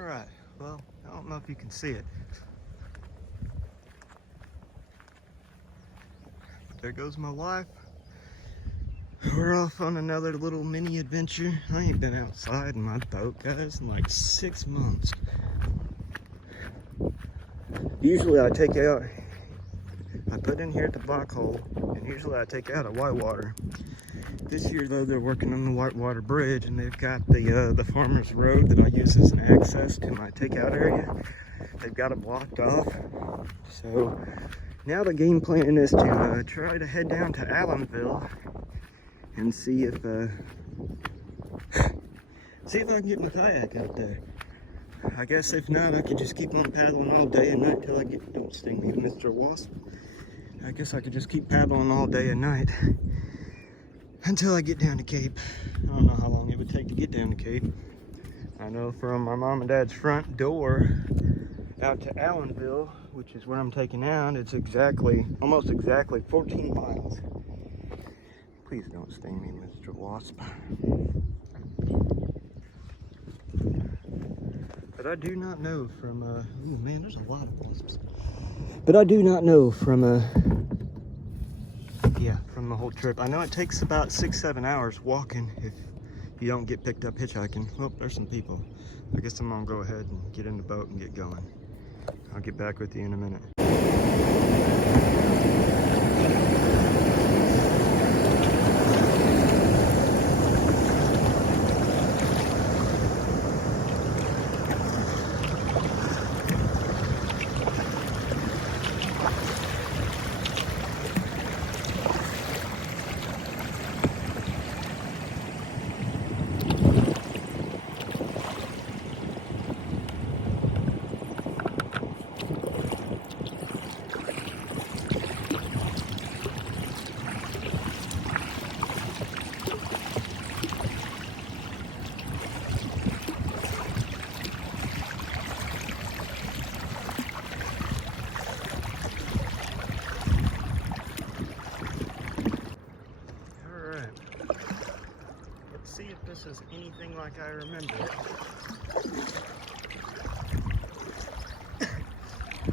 Alright, well, I don't know if you can see it. There goes my wife. We're off on another little mini adventure. I ain't been outside in my boat, guys, in like 6 months. Usually I take out, I put in here at the Blockhole, and usually I take out a whitewater. This year though, they're working on the whitewater bridge, and they've got the farmer's road that I use as an access to my takeout area. They've got it blocked off. So now the game plan is to try to head down to Allenville and see if I can get my kayak out there. I guess if not, I could just keep on paddling all day and night till I get, don't sting me, Mr. Wasp. I guess I could just keep paddling all day and night until I get down to Cape. I don't know how long it would take to get down to Cape. I know from my mom and dad's front door out to Allenville, which is where I'm taking out, it's almost exactly 14 miles. Please don't sting me, Mr. Wasp. But I do not know from, oh man, there's a lot of wasps. But I do not know from, from the whole trip. I know it takes about 6-7 hours walking if you don't get picked up hitchhiking. Oh, there's some people. I guess I'm gonna go ahead and get in the boat and get going. I'll get back with you in a minute. See if this is anything like I remember.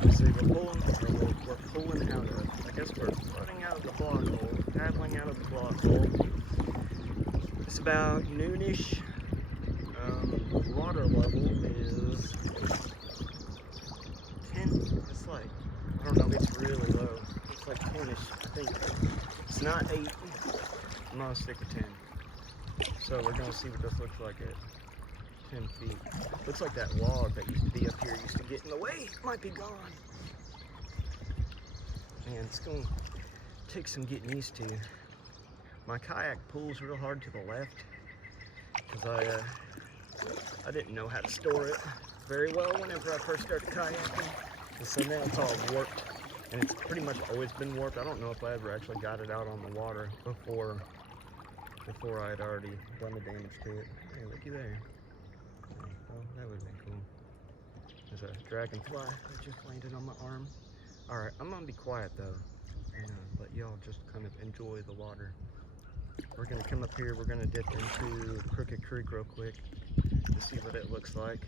Let's see, we're pulling out of, I guess we're floating out of the Blockhole, paddling out of the Blockhole. It's about noonish. Water level is 10, it's like, I don't know, it's really low. It's like 10ish, I think. It's not 8, I'm gonna stick with 10. So we're gonna see what this looks like at 10 feet. Looks like that log that used to be up here used to get in the way. Might be gone. Man, it's gonna take some getting used to. My kayak pulls real hard to the left because I didn't know how to store it very well whenever I first started kayaking. And so now it's all warped, and it's pretty much always been warped. I don't know if I ever actually got it out on the water before I had already done the damage to it. Hey, looky there. Oh, that would have been cool. There's a dragonfly that just landed on my arm. Alright, I'm gonna be quiet though, and let y'all just kind of enjoy the water. We're gonna come up here, we're gonna dip into Crooked Creek real quick to see what it looks like.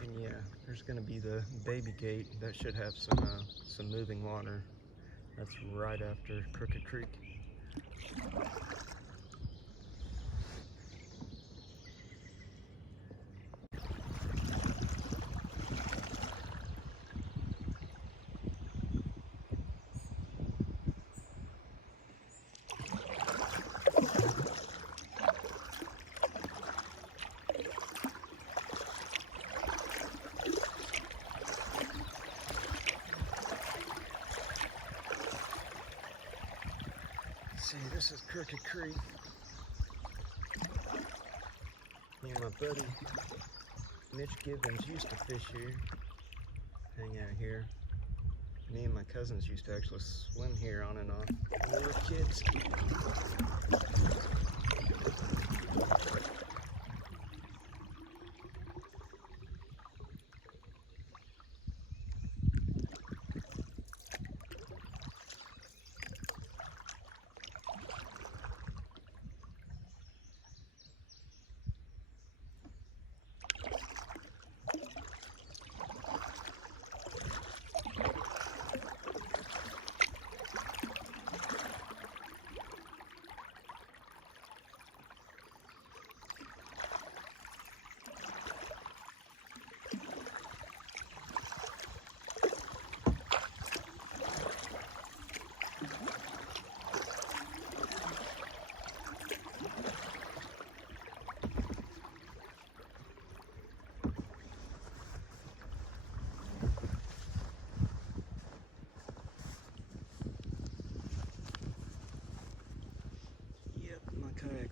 And yeah, there's gonna be the baby gate that should have some moving water. That's right after Crooked Creek. See, this is Crooked Creek. Me and my buddy Mitch Gibbons used to fish here, hang out here. Me and my cousins used to actually swim here on and off when we were kids.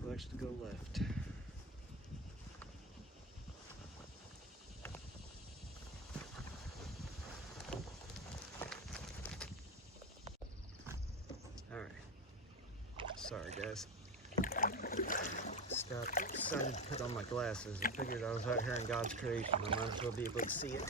likes to go left. Alright. Sorry guys. Decided to put on my glasses. I figured I was out here in God's creation. I might as well be able to see it.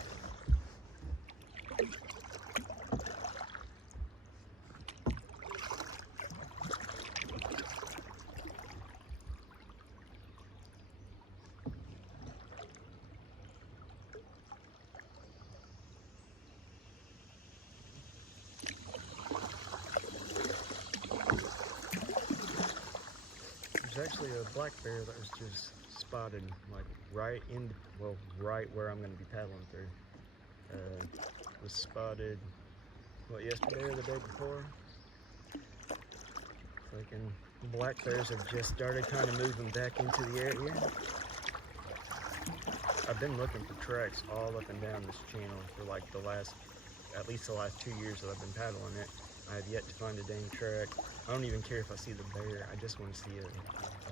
There's actually a black bear that was just spotted like right where I'm going to be paddling through. Was spotted, what, yesterday or the day before? Freaking black bears have just started kind of moving back into the area. I've been looking for tracks all up and down this channel for like at least the last 2 years that I've been paddling it. I have yet to find a dang track. I don't even care if I see the bear. I just want to see a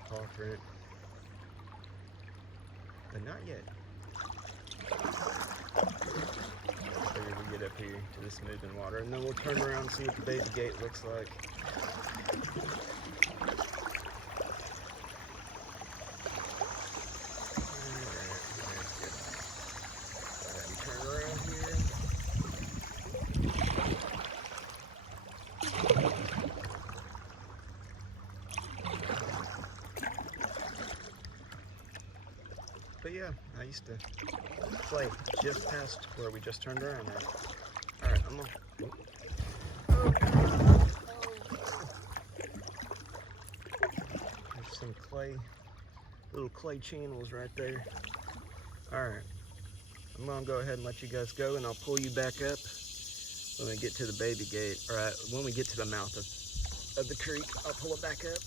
paw print. But not yet. I figure we'll get up here to this moving water and then we'll turn around and see what the baby gate looks like. But yeah, I used to play just past where we just turned around at. Alright, I'm gonna... There's some little clay channels right there. Alright, I'm gonna go ahead and let you guys go and I'll pull you back up when we get to the baby gate. Alright, when we get to the mouth of the creek, I'll pull it back up.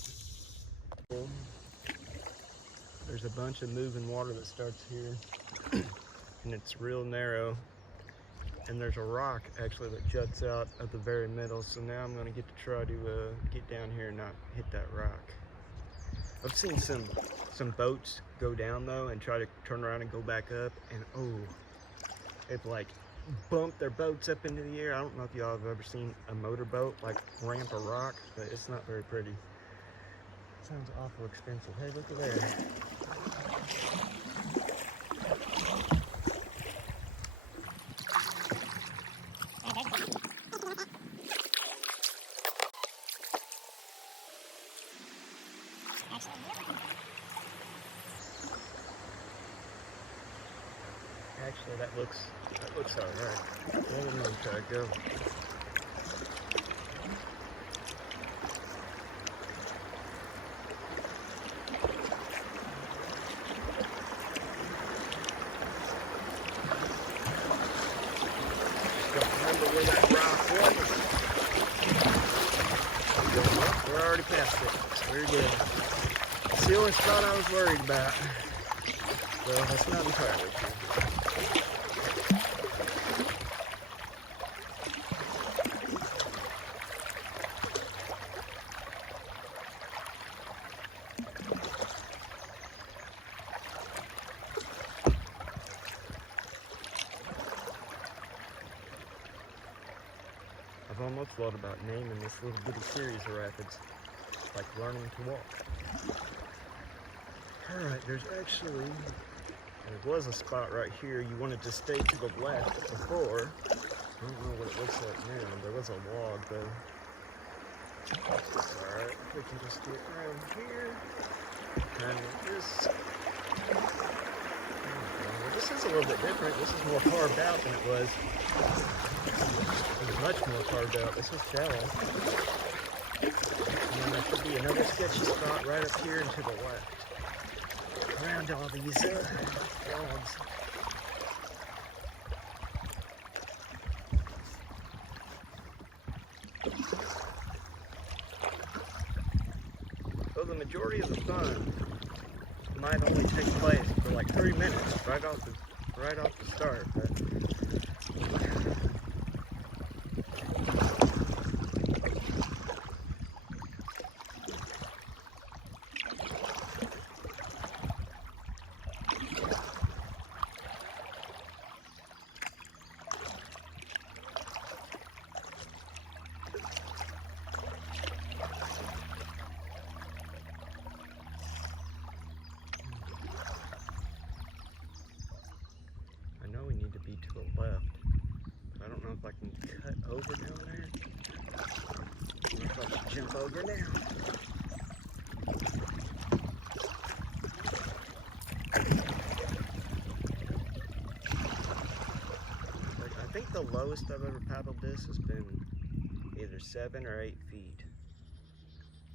There's a bunch of moving water that starts here and it's real narrow, and there's a rock actually that juts out at the very middle, so now I'm going to get to try to get down here and not hit that rock. I've seen some boats go down though and try to turn around and go back up, and oh, they've like bumped their boats up into the air. I don't know if y'all have ever seen a motorboat like ramp a rock, but it's not very pretty. Sounds awful expensive. Hey, look at there. Actually, that looks alright. Let me try to go. Where that rock was. We're already past it. We're good. It's the only spot I was worried about. Well, that's not entirely true. I've almost thought about naming this little bitty series of rapids, like learning to walk. Alright, there was a spot right here. You wanted to stay to the left before. I don't know what it looks like now. There was a log though. Alright, we can just get around here. Kind of like this. Well, this is a little bit different. This is more carved out than it was. It was much more carved out. This was shallow. And then there should be another sketchy spot right up here and to the left. Around all these logs. So the majority of the fun might only take place for like 3 minutes right off the start, but over down there. I don't know if I should jump over now. I think the lowest I've ever paddled this has been either 7 or 8 feet.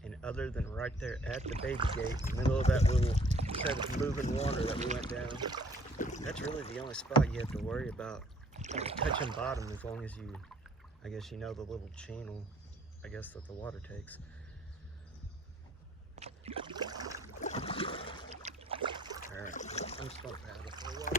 And other than right there at the baby gate, in the middle of that little set of moving water that we went down, that's really the only spot you have to worry about touching bottom, as long as you, I guess you know the little channel, I guess, that the water takes. Alright, I'm just gonna paddle for a while.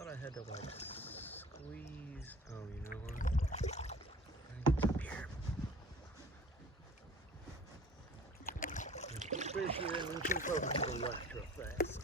I had to like squeeze. Oh, you know what? Fish here and then keep over to the left real fast.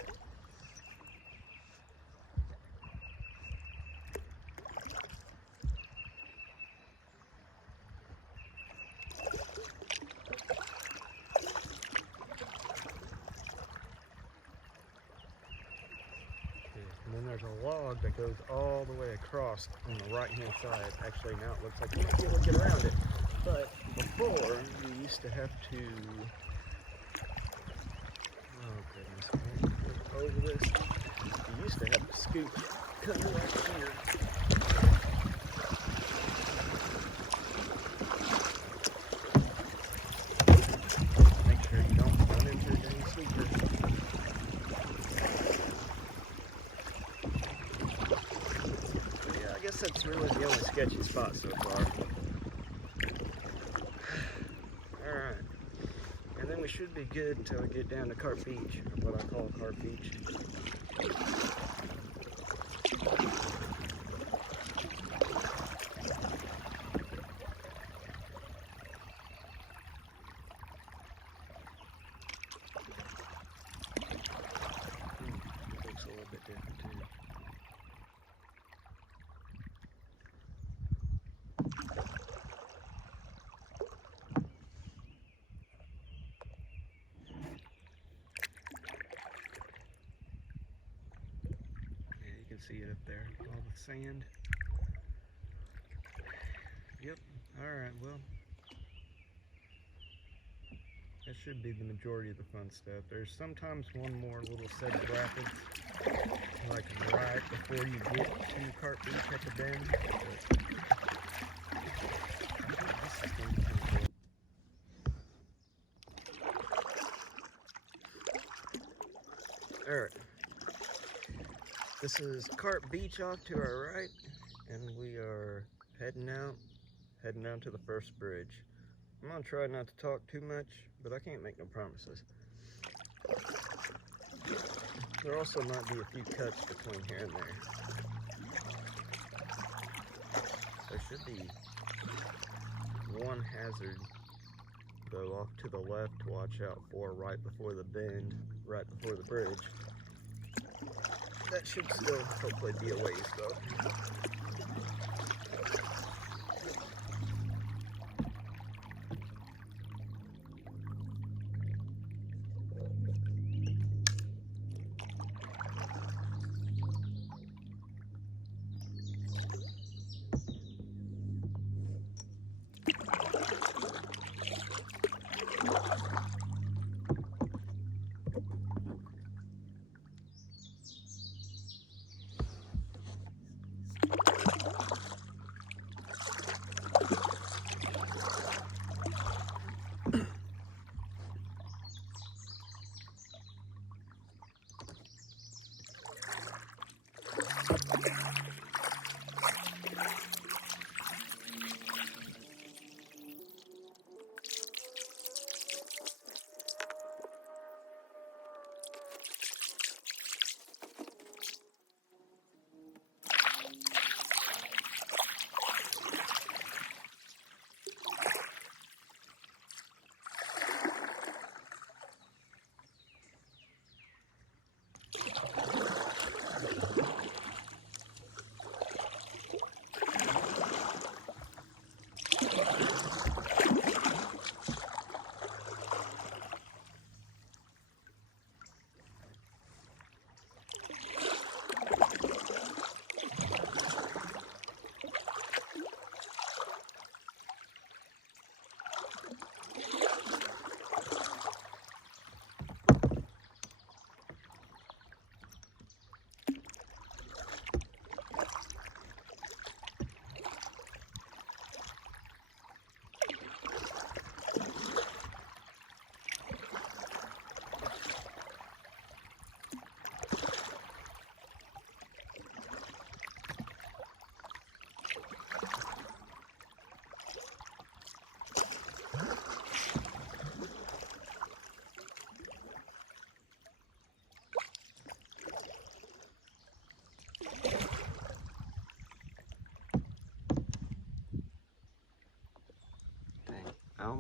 And then there's a log that goes all the way across on the right hand side. Actually, now it looks like you might be able to get around it. But before, you used to have to, oh goodness, over this, you used to have to scoot kind of right here. Make sure you don't run into a dang sleeper. I guess that's really the only sketchy spot so far. Alright. And then we should be good until we get down to Carp Beach, or what I call Carp Beach. It looks a little bit different too. See it up there, all the sand. Yep, alright, well, that should be the majority of the fun stuff. There's sometimes one more little set of rapids, like right before you get to Carp Beach at the bend. But I think this is going to be kind of cool. Alright. This is Carp Beach off to our right, and we are heading down to the first bridge. I'm gonna try not to talk too much, but I can't make no promises. There also might be a few cuts between here and there. There should be one hazard, though, off to the left to watch out for right before the bend, right before the bridge. That should still hopefully be a ways though.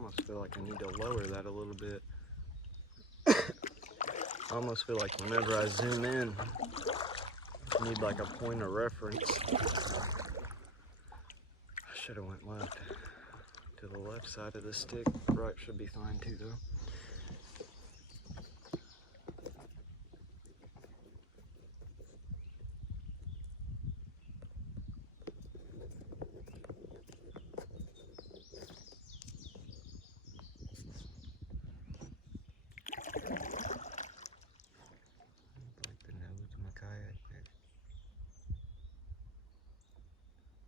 almost feel like I need to lower that a little bit. I almost feel like whenever I zoom in, I need like a point of reference. I should have went left. To the left side of the stick. Right should be fine too though.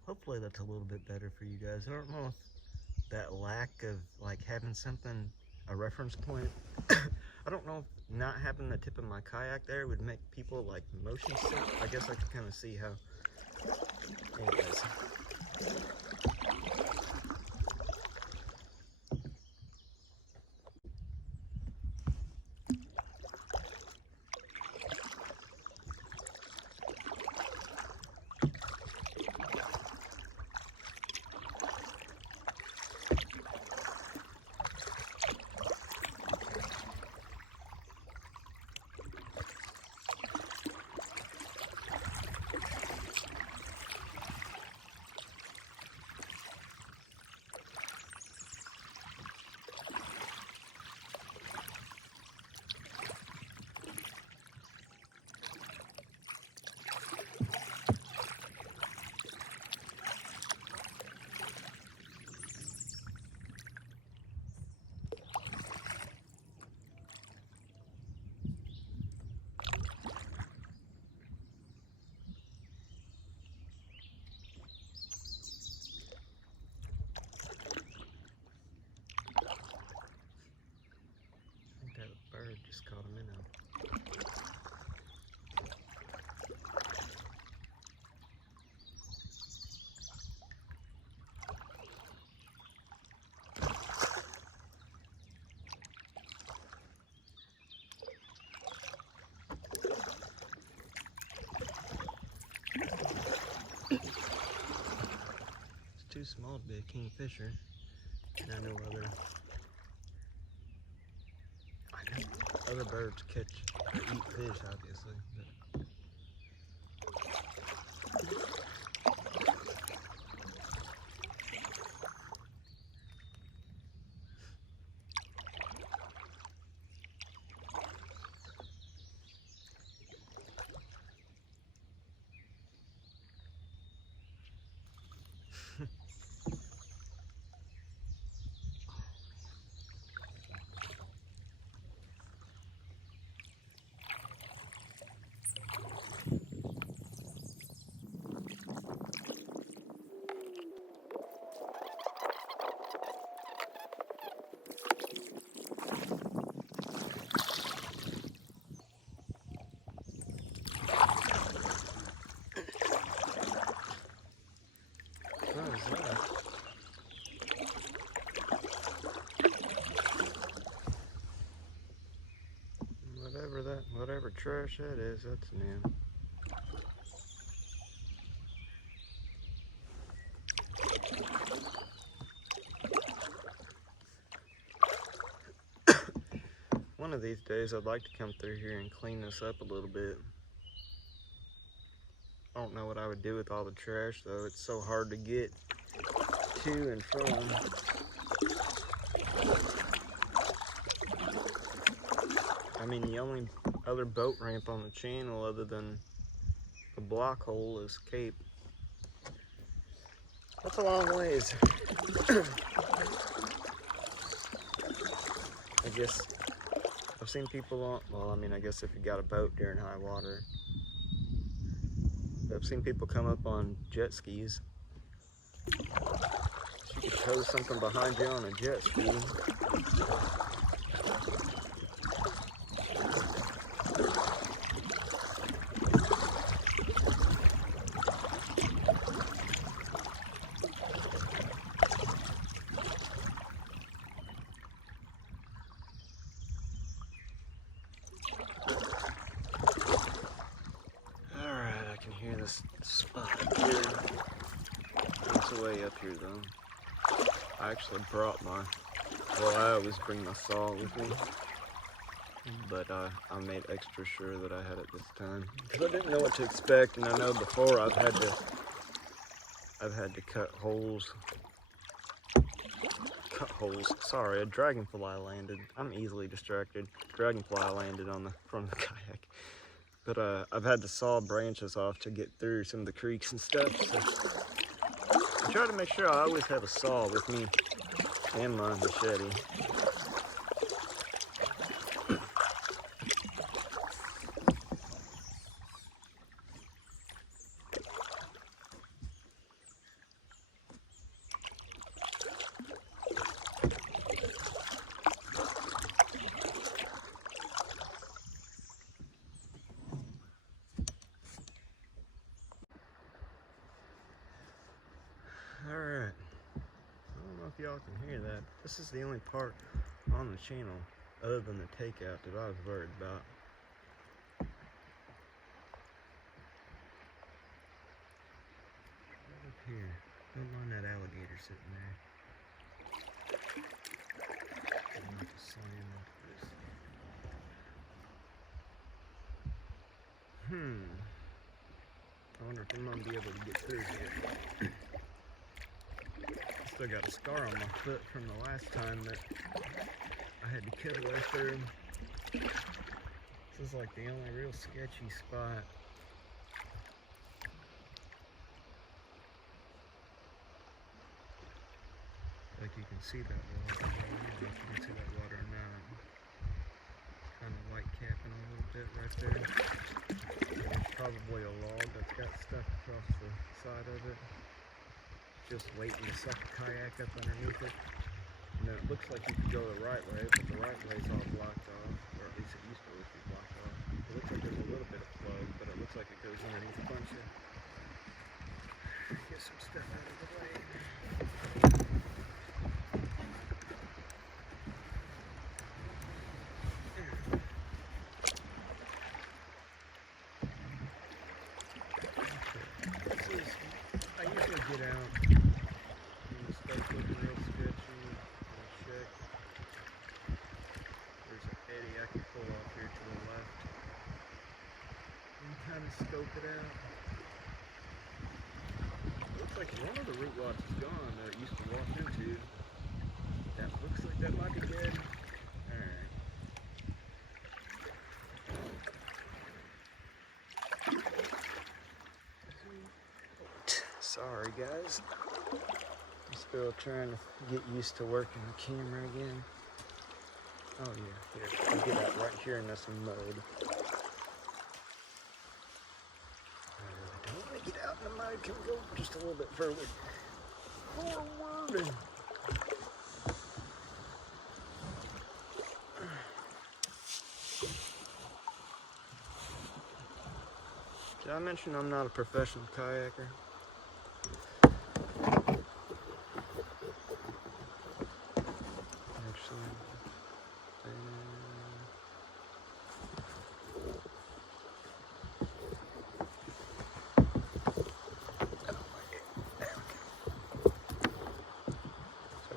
Hopefully that's a little bit better for you guys. I don't know if that lack of like having something, a reference point, I don't know if not having the tip of my kayak there would make people like motion sick. I guess I could kind of see how. Anyways. Bird just caught a minnow. It's too small to be a kingfisher. And I know other birds catch or eat fish, obviously. But whatever trash that is, that's new. One of these days I'd like to come through here and clean this up a little bit. I don't know what I would do with all the trash though. It's so hard to get to and from. I mean, the only other boat ramp on the channel other than the Blockhole is Cape. That's a long ways. I guess I've seen people on, well, I mean, I guess if you got a boat during high water. I've seen people come up on jet skis. You could tow something behind you on a jet ski. Hear this spot up here. It's way up here though. I actually brought my Well, I always bring my saw with me, but I made extra sure that I had it this time because I didn't know what to expect, and I know before I've had to cut holes. Sorry, a dragonfly landed. I'm easily distracted. Dragonfly landed on the front of the kayak, but I've had to saw branches off to get through some of the creeks and stuff. So I try to make sure I always have a saw with me and my machete. Alright, I don't know if y'all can hear that. This is the only part on the channel, other than the takeout, that I was worried about. Right up here, don't mind that alligator sitting there. I'm going to have to slam up this. I wonder if I'm going to be able to get through here. Still got a scar on my foot from the last time that I had to cut a way through. This is like the only real sketchy spot. Like you can see that water. I don't know if you can see that water or not. Kind of white capping a little bit right there. There's probably a log that's got stuck across the side of it, just waiting to suck the kayak up underneath it. And it looks like you could go the right way, but the right way's all blocked off, or at least it used to be blocked off. It looks like there's a little bit of flow, but it looks like it goes underneath a bunch of... Get some stuff out of the way. I usually get out when the stuff's looking real sketchy and check. There's an eddy I can pull off here to the left and kind of scope it out. It looks like one of the root rods is gone that it used to walk into. That looks like that might be dead. Alright. Sorry guys, I'm still trying to get used to working the camera again. Oh yeah, here, I'll get out right here in this mud. I really don't want to get out in the mud. Can we go just a little bit further forward? Did I mention I'm not a professional kayaker?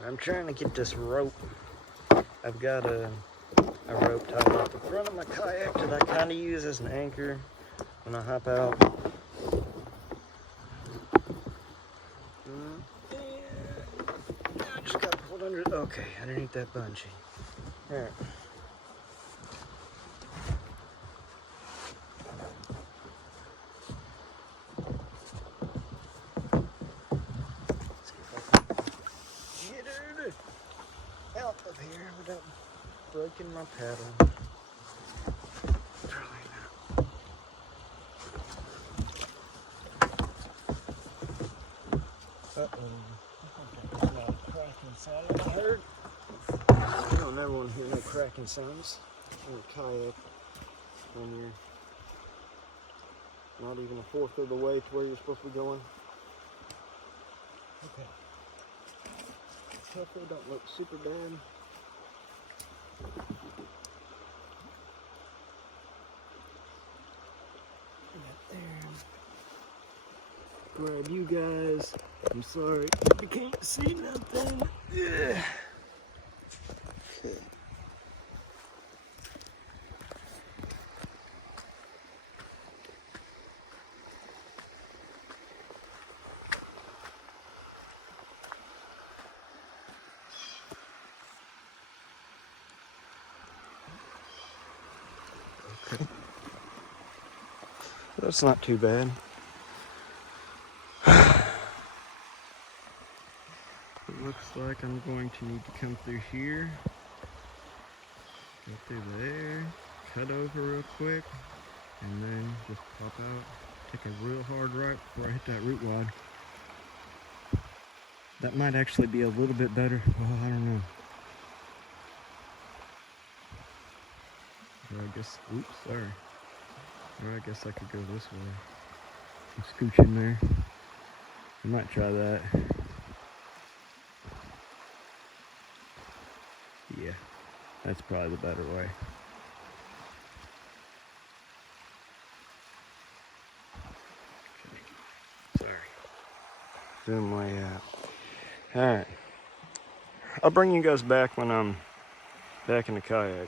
I'm trying to get this rope. I've got a rope tied off the front of my kayak that I kind of use as an anchor when I hop out. I just got to pull it under. Okay, underneath that bungee. All right. Out of here without breaking my paddle. Probably not. That's not a cracking sound I heard. I don't ever want to hear no cracking sounds in a kayak when you're not even a fourth of the way to where you're supposed to be going. Okay. Hopefully don't look super bad. Grab you guys. I'm sorry, you can't see nothing. Yeah. Okay. Okay. That's not too bad. It looks like I'm going to need to come through here, go through there, cut over real quick, and then just pop out, take a real hard right before I hit that root wad. That might actually be a little bit better. Well, I don't know. Or I guess, oops, sorry. Or I guess I could go this way and scooch in there. I might try that. Yeah, that's probably the better way. Sorry. Zoom way out. Alright. I'll bring you guys back when I'm back in the kayak.